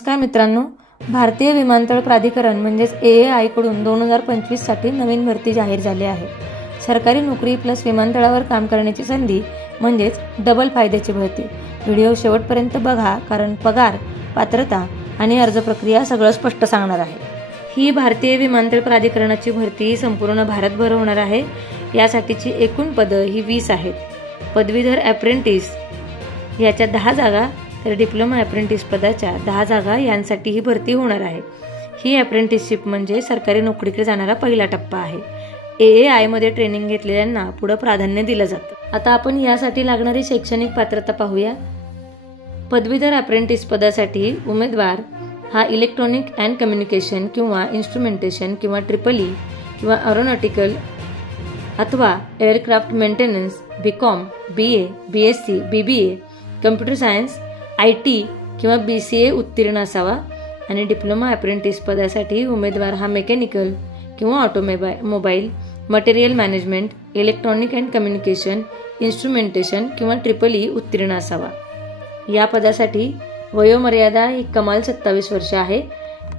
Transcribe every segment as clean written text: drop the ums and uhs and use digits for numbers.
नमस्कार मित्रांनो, भारतीय विमानतळ प्राधिकरण म्हणजेच AAI कडून 2025 साठी नवीन भरती जाहीर झाली आहे। सरकारी नोकरी प्लस विमानतळावर काम करण्याची संधी म्हणजेच डबल फायद्याची भरती। व्हिडिओ शेवटपर्यंत बघा, कारण पगार, पात्रता आणि अर्ज प्रक्रिया सगळं स्पष्ट सांगणार आहे। ही भारतीय विमानतळ प्राधिकरणाची भरती संपूर्ण भारतभर होणार आहे। यासाठीची एकूण पदं ही 20 आहेत। पदवीधर अप्रेंटिस याच्या 10 जागा, तर डिप्लोमा अप्रेंटिस पदाच्या 10 जागा यांसाठी ही भरती होणार आहे। ही अप्रेंटिसशिप म्हणजे सरकारी नोकरीकडे जाणारा पहिला टप्पा आहे। AAI मध्ये ट्रेनिंग घेतलेल्यांना पुढे प्राधान्य दिलं जातं। आता आपण यासाठी लागणारी शैक्षणिक पात्रता पाहूया। पदवीधर अप्रेंटिस पदासाठी उमेदवार हा इलेक्ट्रॉनिक अँड कम्युनिकेशन किंवा इन्स्ट्रुमेंटेशन किंवा EEE किंवा एरोनॉटिकल अथवा aircraft maintenance BCom, BA, BSc, BBA, computer science, IT किंवा BCA उत्तीर्ण असावा आणि डिप्लोमा अप्रेंटिस पदासाठी उमेदवार हा मेकॅनिकल किंवा automobile, material management, electronic and communication, instrumentation किंवा EEE उत्तीर्ण असावा। या पदासाठी वयोमर्यादा ही कमाल 27 वर्ष आहे,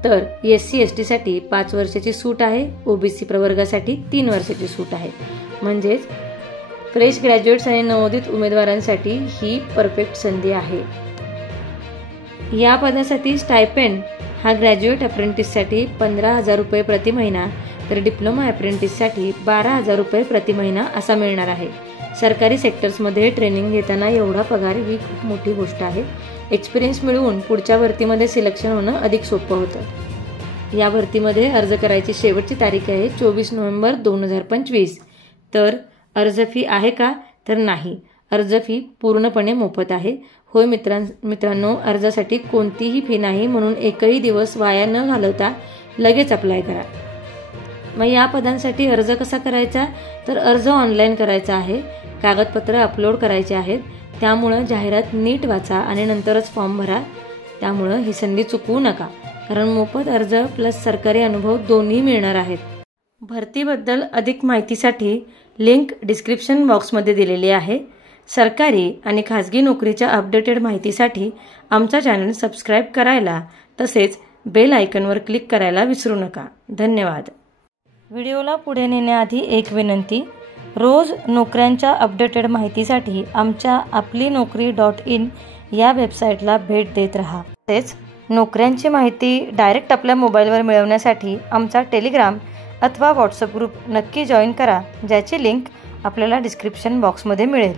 तर SC/ST साठी 5 वर्षाची सूट आहे, OBC प्रवर्गासाठी 3 वर्षाची सूट आहे। म्हणजेच फ्रेश ग्रॅज्युएट्स आणि नवोदित उमेदवारांसाठी ही परफेक्ट संधी आहे। या पदासाठी स्टायपेंड हा ग्रॅज्युएट अप्रेंटिससाठी 15,000 रुपये प्रति महिना, तर डिप्लोमा अप्रेंटिससाठी 12,000 रुपये प्रति महिना असा मिळणार आहे। सरकारी सेक्टर्समध्ये ट्रेनिंग घेताना एवढा पगार ही खूप मोठी गोष्ट आहे। एक्सपिरियन्स मिळवून पुढच्या भरतीमध्ये सिलेक्शन होणं अधिक सोपं होतं। या भरतीमध्ये अर्ज करायची शेवटची तारीख आहे 24 नोव्हेंबर 2025। तर अर्ज फी आहे का? तर नाही, अर्ज फी पूर्णपणे मोफत आहे। होय मित्रांनो, अर्जासाठी कोणतीही फी नाही, म्हणून एकही दिवस वाया न घालवता लगेच अप्लाय करा। मग या पदांसाठी अर्ज कसा करायचा? तर अर्ज ऑनलाईन करायचा आहे, कागदपत्र अपलोड करायचे आहेत। त्यामुळे जाहिरात नीट वाचा आणि नंतरच फॉर्म भरा। त्यामुळे ही संधी चुकवू नका, कारण मोफत अर्ज प्लस सरकारी अनुभव दोन्ही मिळणार आहेत। भरतीबद्दल अधिक माहितीसाठी लिंक डिस्क्रिप्शन बॉक्समध्ये दिलेली आहे। सरकारी आणि खाजगी नोकरीच्या अपडेटेड माहितीसाठी आमचा चॅनल सबस्क्राईब करायला तसेच बेल आयकॉनवर क्लिक करायला विसरू नका। धन्यवाद। व्हिडिओला पुढे नेण्याआधी एक विनंती, रोज नोकऱ्यांच्या अपडेटेड माहितीसाठी आमच्या आपलीनोकरी.in या वेबसाईटला भेट देत राहा। तसेच नोकऱ्यांची माहिती डायरेक्ट आपल्या मोबाईलवर मिळवण्यासाठी आमचा टेलिग्राम अथवा व्हॉट्सअप ग्रुप नक्की जॉईन करा, ज्याची लिंक आपल्याला डिस्क्रिप्शन बॉक्समध्ये मिळेल।